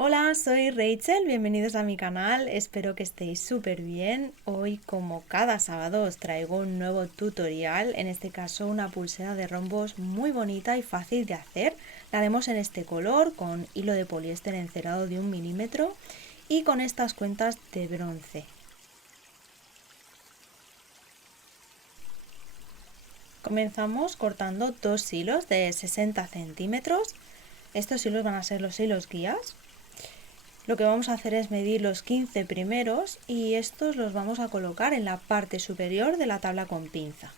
Hola, soy Rachel, bienvenidos a mi canal, espero que estéis súper bien. Hoy, como cada sábado, os traigo un nuevo tutorial, en este caso una pulsera de rombos muy bonita y fácil de hacer. La haremos en este color, con hilo de poliéster encerado de 1 milímetro y con estas cuentas de bronce. Comenzamos cortando 2 hilos de 60 centímetros. Estos hilos van a ser los hilos guías. Lo que vamos a hacer es medir los 15 primeros y estos los vamos a colocar en la parte superior de la tabla con pinza.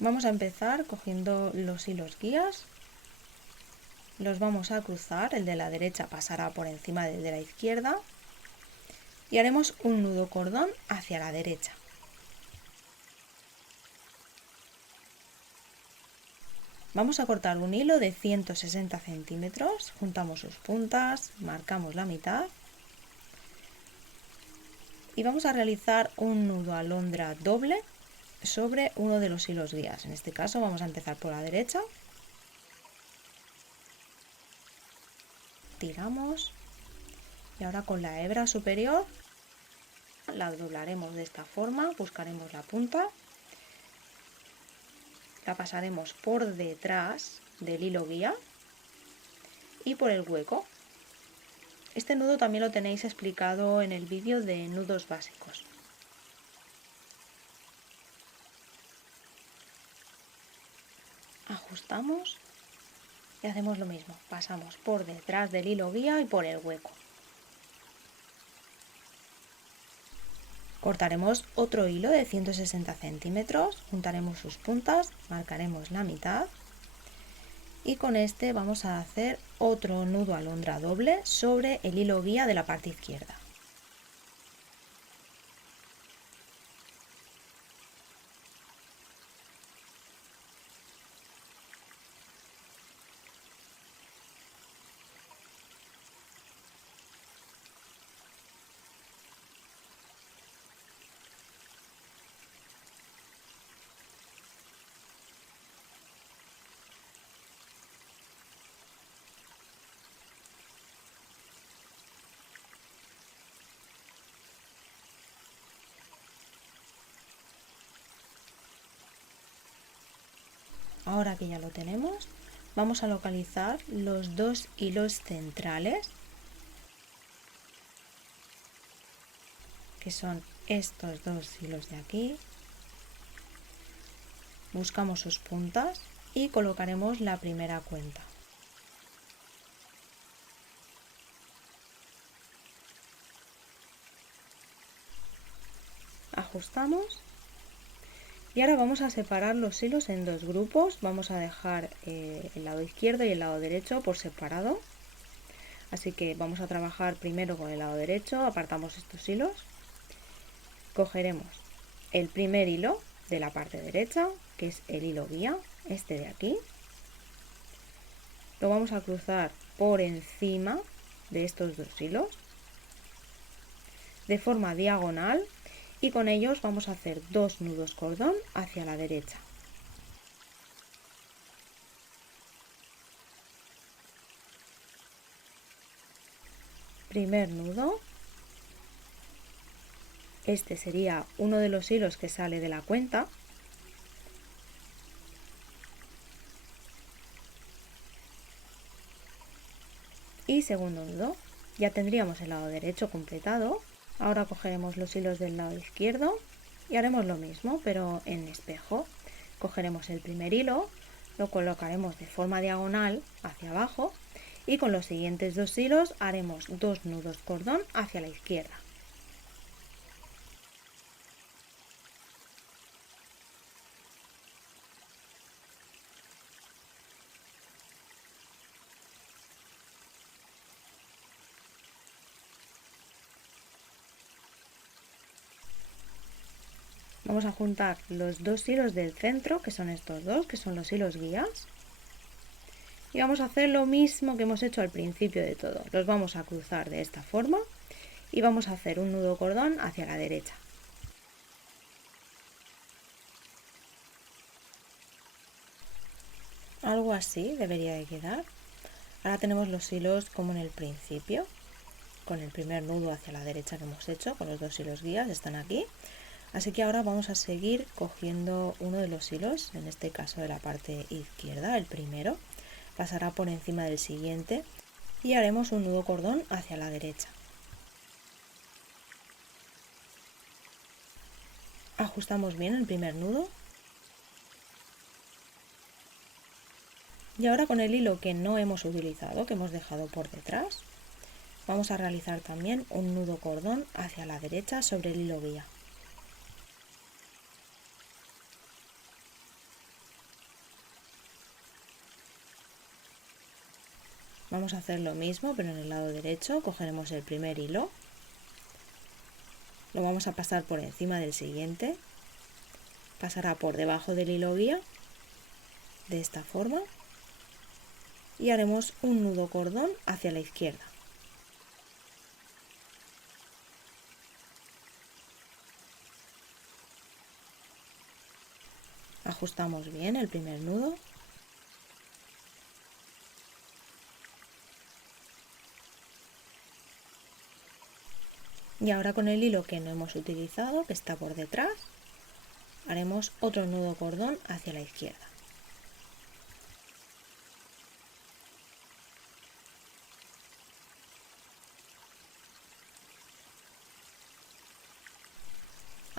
Vamos a empezar cogiendo los hilos guías, los vamos a cruzar, el de la derecha pasará por encima del de la izquierda y haremos un nudo cordón hacia la derecha. Vamos a cortar un hilo de 160 centímetros, juntamos sus puntas, marcamos la mitad y vamos a realizar un nudo alondra doble sobre uno de los hilos guías. En este caso vamos a empezar por la derecha, tiramos y ahora con la hebra superior la doblaremos de esta forma, buscaremos la punta, la pasaremos por detrás del hilo guía y por el hueco. Este nudo también lo tenéis explicado en el vídeo de nudos básicos. Ajustamos y hacemos lo mismo, pasamos por detrás del hilo guía y por el hueco. Cortaremos otro hilo de 160 centímetros, juntaremos sus puntas, marcaremos la mitad y con este vamos a hacer otro nudo alondra doble sobre el hilo guía de la parte izquierda. Ahora que ya lo tenemos, vamos a localizar los dos hilos centrales, que son estos dos hilos de aquí. Buscamos sus puntas y colocaremos la primera cuenta. Ajustamos y ahora vamos a separar los hilos en dos grupos. Vamos a dejar el lado izquierdo y el lado derecho por separado. Así que vamos a trabajar primero con el lado derecho, apartamos estos hilos. Cogeremos el primer hilo de la parte derecha, que es el hilo guía, este de aquí. Lo vamos a cruzar por encima de estos dos hilos de forma diagonal y con ellos vamos a hacer dos nudos cordón hacia la derecha. Primer nudo, este sería uno de los hilos que sale de la cuenta. Y segundo nudo, ya tendríamos el lado derecho completado. Ahora cogeremos los hilos del lado izquierdo y haremos lo mismo, pero en espejo. Cogeremos el primer hilo, lo colocaremos de forma diagonal hacia abajo y con los siguientes dos hilos haremos dos nudos cordón hacia la izquierda. Vamos a juntar los dos hilos del centro, que son estos dos, que son los hilos guías. Y vamos a hacer lo mismo que hemos hecho al principio de todo. Los vamos a cruzar de esta forma y vamos a hacer un nudo cordón hacia la derecha. así debería de quedar. Ahora tenemos los hilos como en el principio, con el primer nudo hacia la derecha que hemos hecho, con los 2 hilos guías, están aquí. Así que ahora vamos a seguir cogiendo uno de los hilos, en este caso de la parte izquierda, el primero, pasará por encima del siguiente y haremos un nudo cordón hacia la derecha. Ajustamos bien el primer nudo. Y ahora con el hilo que no hemos utilizado, que hemos dejado por detrás, vamos a realizar también un nudo cordón hacia la derecha sobre el hilo guía. Vamos a hacer lo mismo, pero en el lado derecho cogeremos el primer hilo, lo vamos a pasar por encima del siguiente, pasará por debajo del hilo guía, de esta forma, y haremos un nudo cordón hacia la izquierda. Ajustamos bien el primer nudo. Y ahora con el hilo que no hemos utilizado, que está por detrás, haremos otro nudo cordón hacia la izquierda.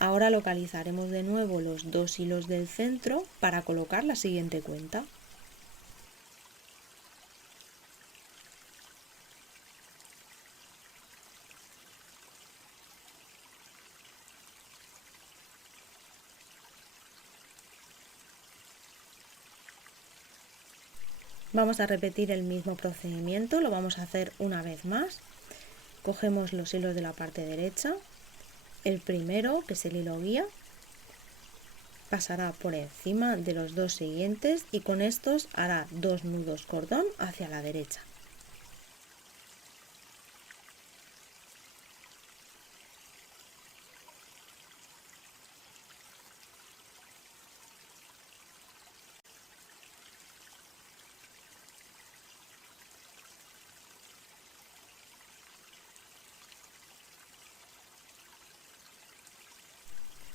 Ahora localizaremos de nuevo los 2 hilos del centro para colocar la siguiente cuenta. Vamos a repetir el mismo procedimiento, lo vamos a hacer una vez más. Cogemos los hilos de la parte derecha, el primero, que es el hilo guía, pasará por encima de los 2 siguientes y con estos hará 2 nudos cordón hacia la derecha.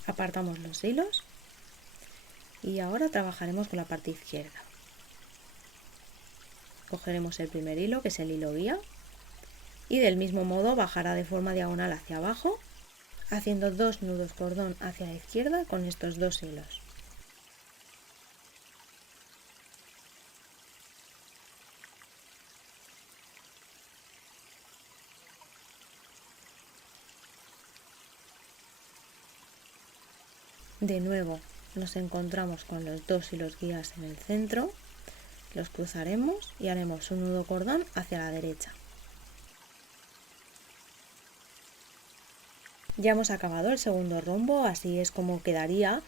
Apartamos los hilos y ahora trabajaremos con la parte izquierda. Cogeremos el primer hilo, que es el hilo guía, y del mismo modo bajará de forma diagonal hacia abajo, haciendo 2 nudos cordón hacia la izquierda con estos 2 hilos. De nuevo nos encontramos con los 2 hilos guías en el centro, los cruzaremos y haremos un nudo cordón hacia la derecha. Ya hemos acabado el segundo rombo, así es como quedaría.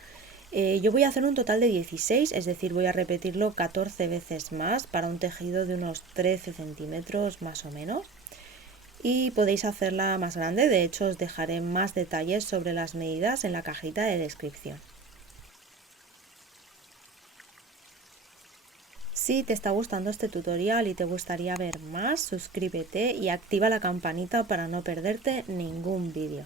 Yo voy a hacer un total de 16, es decir, voy a repetirlo 14 veces más para un tejido de unos 13 centímetros más o menos. Y podéis hacerla más grande, de hecho os dejaré más detalles sobre las medidas en la cajita de descripción. Si te está gustando este tutorial y te gustaría ver más, suscríbete y activa la campanita para no perderte ningún vídeo.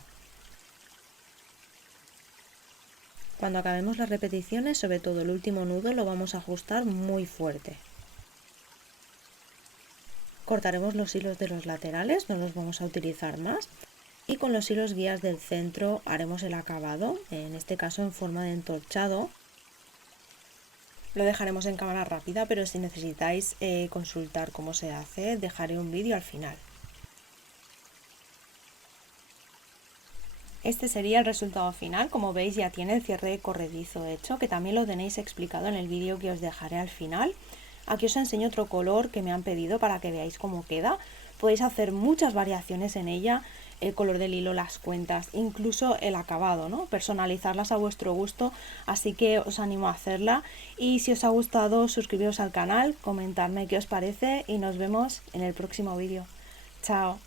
Cuando acabemos las repeticiones, sobre todo el último nudo, lo vamos a ajustar muy fuerte. Cortaremos los hilos de los laterales, no los vamos a utilizar más. Y con los hilos guías del centro haremos el acabado, en este caso en forma de entorchado. Lo dejaremos en cámara rápida, pero si necesitáis consultar cómo se hace, dejaré un vídeo al final. Este sería el resultado final. Como veis, ya tiene el cierre corredizo hecho, que también lo tenéis explicado en el vídeo que os dejaré al final. Aquí os enseño otro color que me han pedido para que veáis cómo queda. Podéis hacer muchas variaciones en ella, el color del hilo, las cuentas, incluso el acabado, ¿no? Personalizarlas a vuestro gusto, así que os animo a hacerla. Y si os ha gustado, suscribiros al canal, comentadme qué os parece y nos vemos en el próximo vídeo. Chao.